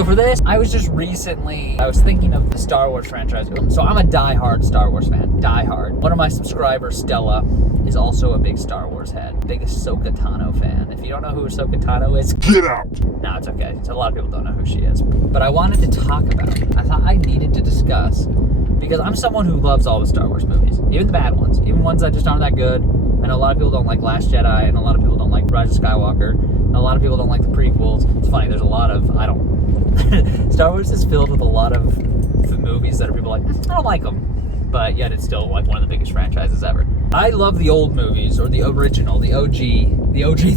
So for this, I was thinking of the Star Wars franchise. So I'm a die-hard Star Wars fan. Die-hard. One of my subscribers, Stella, is also a big Star Wars head. Big Ahsoka Tano fan. If you don't know who Ahsoka Tano is, get out! No, it's okay. A lot of people don't know who she is. But I wanted to talk about it. I thought I needed to discuss, because I'm someone who loves all the Star Wars movies. Even the bad ones. Even ones that just aren't that good. I know a lot of people don't like Last Jedi, and a lot of people don't like Rise of Skywalker, and a lot of people don't like the prequels. It's funny, there's a lot of, Star Wars is filled with a lot of movies that are people like, I don't like them. But yet it's still like one of the biggest franchises ever. I love the old movies, or the original, the OG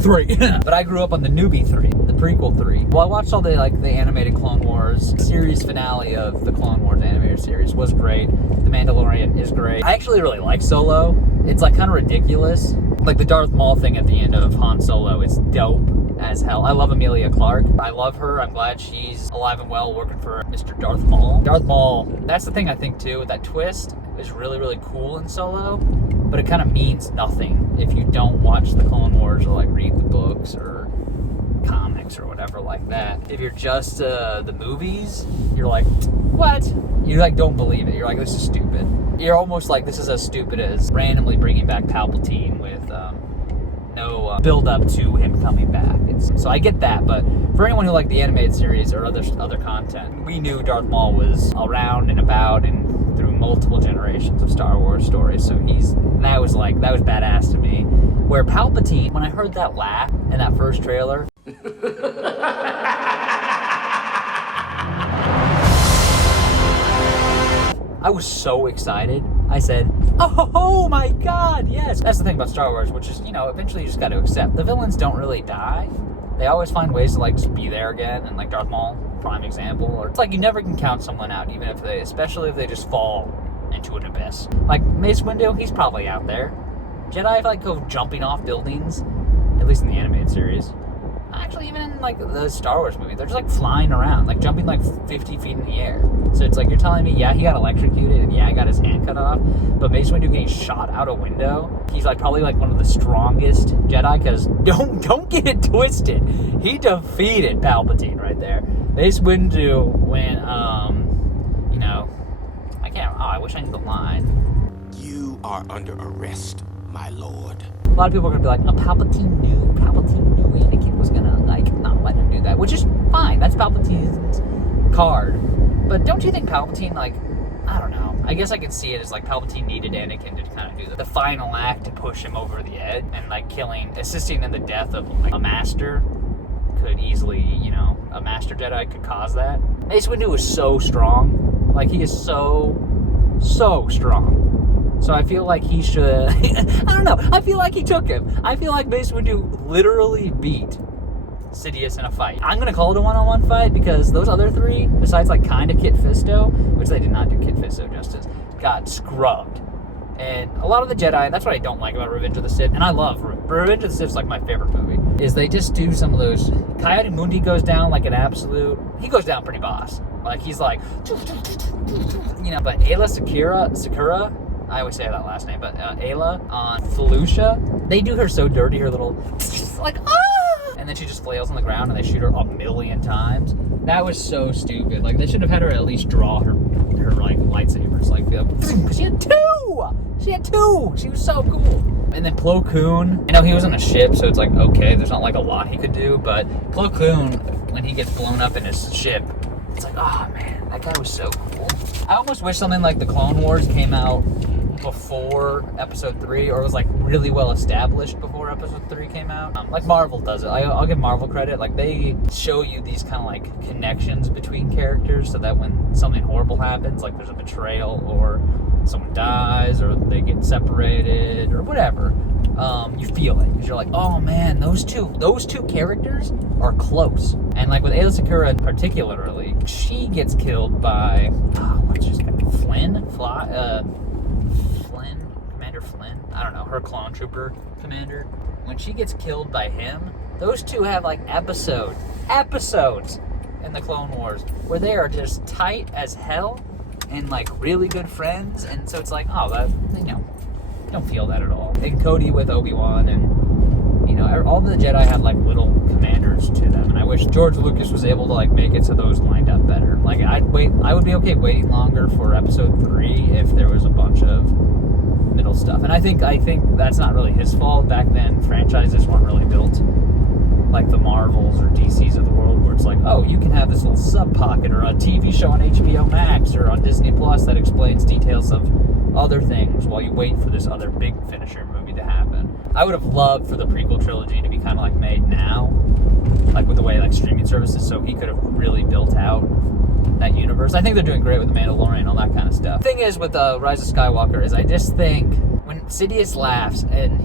3. But I grew up on the newbie 3, the prequel 3. Well, I watched all the animated Clone Wars. Series finale of the Clone Wars animated series was great. The Mandalorian is great. I actually really like Solo. It's kind of ridiculous. Like the Darth Maul thing at the end of Han Solo is dope as hell. I love Emilia Clarke. I love her. I'm glad she's alive and well working for Mr. Darth Maul. Darth Maul, that's the thing I think too, that twist is really, really cool in Solo, but it kind of means nothing if you don't watch the Clone Wars or read the books or comics or whatever like that. If you're just the movies, you're like, what? You don't believe it. You're like, this is stupid. You're almost like, this is as stupid as randomly bringing back Palpatine with no build up to him coming back. So I get that, but for anyone who liked the animated series or other content, we knew Darth Maul was around and about and through multiple generations of Star Wars stories. So that was badass to me. Where Palpatine, when I heard that laugh in that first trailer, I was so excited. I said, oh my God, yes. That's the thing about Star Wars, which is, eventually you just got to accept. The villains don't really die. They always find ways to just be there again. And Darth Maul, prime example. Or it's you never can count someone out, especially if they just fall into an abyss. Like Mace Windu, he's probably out there. Jedi go jumping off buildings, at least in the animated series. Actually, even in the Star Wars movie, they're just flying around, jumping 50 feet in the air. So it's you're telling me, yeah, he got electrocuted, and yeah, he got his hand cut off, but Mace Windu getting shot out a window, he's probably one of the strongest Jedi, because don't get it twisted, he defeated Palpatine right there. Mace Windu when I wish I knew the line. You are under arrest, my lord. A lot of people are gonna be like, Palpatine knew Anakin was gonna not let him do that, which is fine. That's Palpatine's card. But don't you think Palpatine, I don't know. I guess I could see it as Palpatine needed Anakin to kind of do the final act to push him over the edge, and assisting in the death of a master could easily, a master Jedi could cause that. Mace Windu is so strong. He is so strong. So I feel like he should, I don't know, I feel like he took him. I feel like Mace Windu literally beat Sidious in a fight. I'm going to call it a one-on-one fight because those other three, besides kind of Kit Fisto, which they did not do Kit Fisto justice, got scrubbed. And a lot of the Jedi, that's what I don't like about Revenge of the Sith, and I love Revenge of the Sith's my favorite movie, is they just do some of those, Coyote Mundi goes down an absolute, he goes down pretty boss. He's but Ayla Secura, I always say that last name, but Ayla on Felucia, they do her so dirty, her little, and then she just flails on the ground and they shoot her a million times. That was so stupid. They should have had her at least draw her lightsabers, because she had two! She was so cool. And then Plo Koon, I know he was on a ship, so it's okay, there's not a lot he could do, but Plo Koon, when he gets blown up in his ship, it's oh man, that guy was so cool. I almost wish something like the Clone Wars came out before Episode 3, or was really well established before Episode 3 came out. Marvel does it. I'll give Marvel credit. They show you these kind of connections between characters, so that when something horrible happens, there's a betrayal, or someone dies, or they get separated, or whatever, you feel it, because you're oh man, those two characters are close. And with Ayla Secura particularly, she gets killed by what's his name? Commander Flynn, I don't know, her clone trooper commander. When she gets killed by him, those two have episodes in the Clone Wars where they are just tight as hell and really good friends, and so it's that, don't feel that at all. And Cody with Obi-Wan, and You know, all the Jedi had like little commanders to them, and I wish George Lucas was able to like make it so those lined up better. Like I would be okay waiting longer for Episode 3 if there was a bunch of middle stuff. And I think that's not really his fault. Back then, franchises weren't really built like the Marvels or DCs of the world, where it's like, oh, you can have this little sub pocket or a TV show on HBO Max or on Disney Plus that explains details of other things while you wait for this other big finisher movie to happen. I would have loved for the prequel trilogy to be kind of like made now, like with the way like streaming services, so he could have really built out that universe. I think they're doing great with The Mandalorian, all that kind of stuff. The thing is with Rise of Skywalker is I just think when Sidious laughs and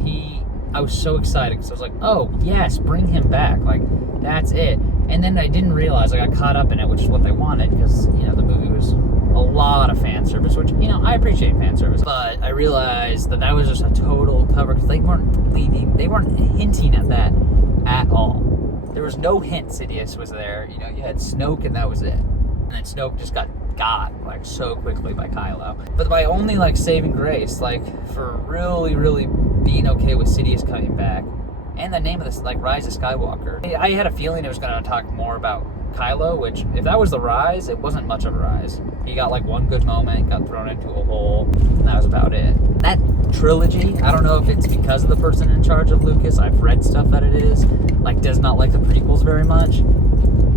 I was so excited because I was like, oh yes, bring him back, like that's it. And then I didn't realize, I got caught up in it, which is what they wanted, because you know the movie was a lot of fan service, which, you know, I appreciate fan service, but I realized that was just a total cover because they weren't hinting at that at all. There was no hint Sidious was there. You know, you had Snoke and that was it. And then Snoke just got like so quickly by Kylo. But my only like saving grace, like for really, really being okay with Sidious coming back, and the name of this, like Rise of Skywalker, I had a feeling it was going to talk more about Kylo, which if that was the rise, it wasn't much of a rise. He got like one good moment, got thrown into a hole, and that was about it. That trilogy, I don't know if it's because of the person in charge of Lucas. I've read stuff that it is, like does not like the prequels very much.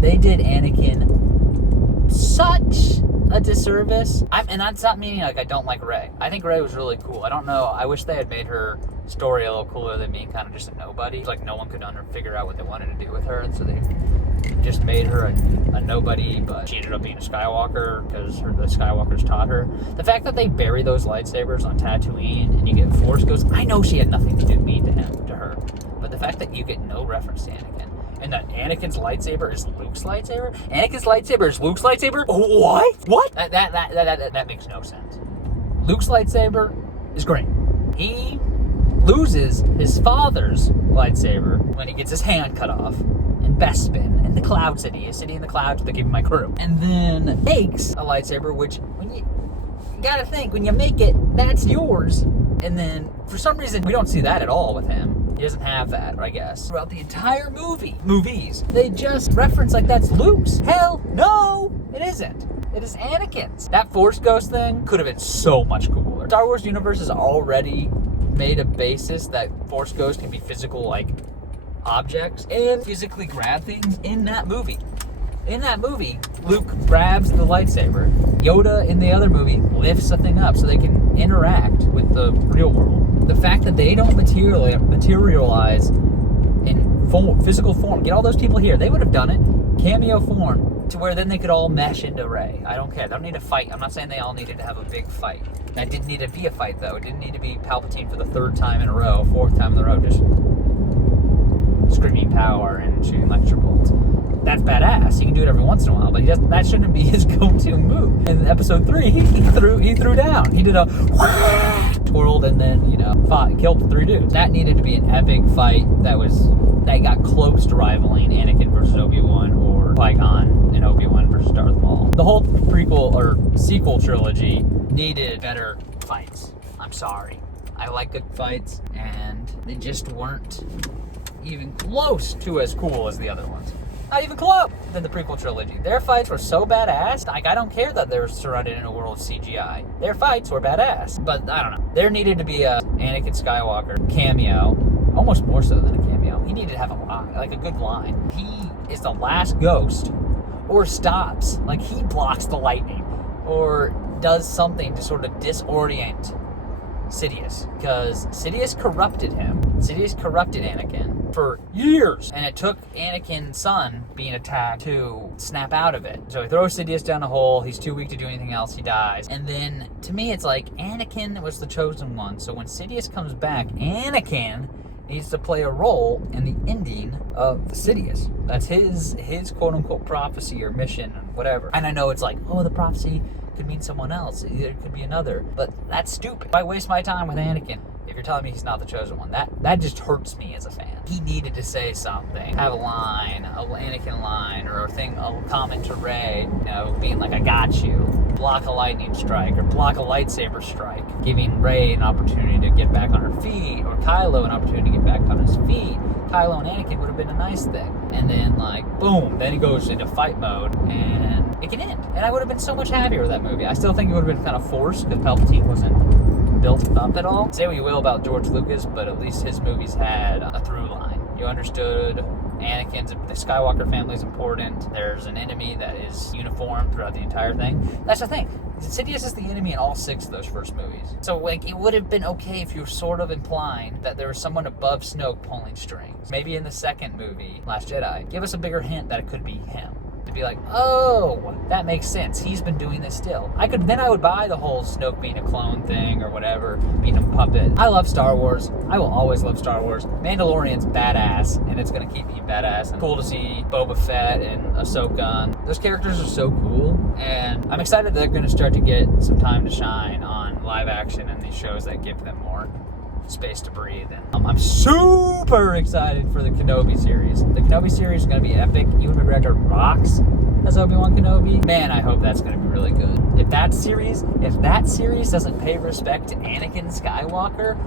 They did Anakin such a disservice. And that's not meaning like I don't like Rey. I think Rey was really cool. I don't know. I wish they had made her story a little cooler than being kind of just a nobody. Like no one could figure out what they wanted to do with her, and so they just made her a nobody, but she ended up being a Skywalker because the Skywalkers taught her. The fact that they bury those lightsabers on Tatooine and you get Force Ghosts, I know she had nothing to mean to her, but the fact that you get no reference to Anakin, and that Anakin's lightsaber is Luke's lightsaber? Anakin's lightsaber is Luke's lightsaber? What? What? That makes no sense. Luke's lightsaber is green. He loses his father's lightsaber when he gets his hand cut off in Bespin, in the Cloud City, a city in the clouds that gave me my crew. And then makes a lightsaber, which when you gotta think, when you make it, that's yours. And then for some reason we don't see that at all with him. He doesn't have that, I guess. Throughout the entire movies, they just reference like that's Luke's. Hell no, it isn't. It is Anakin's. That Force Ghost thing could have been so much cooler. Star Wars universe has already made a basis that Force Ghosts can be physical, like, objects and physically grab things in that movie. In that movie, Luke grabs the lightsaber. Yoda in the other movie lifts a thing up so they can interact with the real world. The fact that they don't materialize in physical form, get all those people here, they would have done it, cameo form, to where then they could all mesh into Rey. I don't care. They don't need a fight. I'm not saying they all needed to have a big fight. That didn't need to be a fight, though. It didn't need to be Palpatine for the third time in a row, fourth time in a row, just screaming power and shooting lecture bolts. That's badass. He can do it every once in a while, but that shouldn't be his go-to move. In Episode 3, he threw down. He did a twirled and then, killed 3 dudes. That needed to be an epic fight that got close to rivaling Anakin versus Obi-Wan or Qui-Gon and Obi-Wan versus Darth Maul. The whole prequel or sequel trilogy needed better fights. I'm sorry. I like good fights, and they just weren't even close to as cool as the other ones. Not even close than the prequel trilogy. Their fights were so badass, like I don't care that they're surrounded in a world of CGI. Their fights were badass. But I don't know. There needed to be a Anakin Skywalker cameo, almost more so than a cameo. He needed to have a line, like a good line. He is the last ghost, or stops, like he blocks the lightning, or does something to sort of disorient Sidious, because Sidious corrupted him. Sidious corrupted Anakin for years, and it took Anakin's son being attacked to snap out of it. So he throws Sidious down a hole, he's too weak to do anything else, he dies. And then, to me, it's like, Anakin was the chosen one, so when Sidious comes back, Anakin needs to play a role in the ending of Sidious. That's his quote-unquote prophecy or mission, or whatever. And I know it's like, oh, the prophecy could mean someone else, it could be another, but that's stupid. Why waste my time with Anakin if you're telling me he's not the chosen one, that just hurts me as a fan. He needed to say something, have a line, a Anakin line, or a comment to Rey, being like, I got you. Block a lightning strike, or block a lightsaber strike, giving Rey an opportunity to get back on her feet, or Kylo an opportunity to get back on his feet. Kylo and Anakin would have been a nice thing. And then, boom, then he goes into fight mode, and it can end. And I would have been so much happier with that movie. I still think it would have been kind of forced, because Palpatine wasn't built up at all. Say what you will about George Lucas, but at least his movies had a through line. You understood the Skywalker family is important. There's an enemy that is uniform throughout the entire thing. That's the thing. Sidious is the enemy in all 6 of those first movies. So, it would have been okay if you were sort of implying that there was someone above Snoke pulling strings. Maybe in the second movie, Last Jedi, give us a bigger hint that it could be him. To be like, oh, that makes sense. He's been doing this still. I would buy the whole Snoke being a clone thing or whatever, being a puppet. I love Star Wars. I will always love Star Wars. Mandalorian's badass, and it's going to keep being badass. And cool to see Boba Fett and Ahsoka. Those characters are so cool, and I'm excited that they're going to start to get some time to shine on live action and these shows that give them more space to breathe. And I'm super excited for the Kenobi series. The Kenobi series is going to be epic. Ewan McGregor rocks as Obi-Wan Kenobi. Man, I hope that's going to be really good. If that series doesn't pay respect to Anakin Skywalker,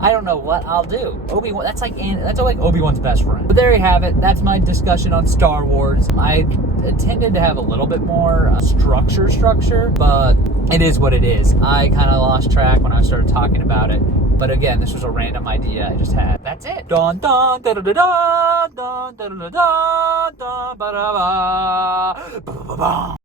I don't know what I'll do. Obi-Wan, that's like Obi-Wan's best friend. But there you have it. That's my discussion on Star Wars. I intended to have a little bit more structure, but it is what it is. I kind of lost track when I started talking about it. But again, this was a random idea I just had. That's it. Dun dun da da da da dun da da da da da ba da ba ba ba ba.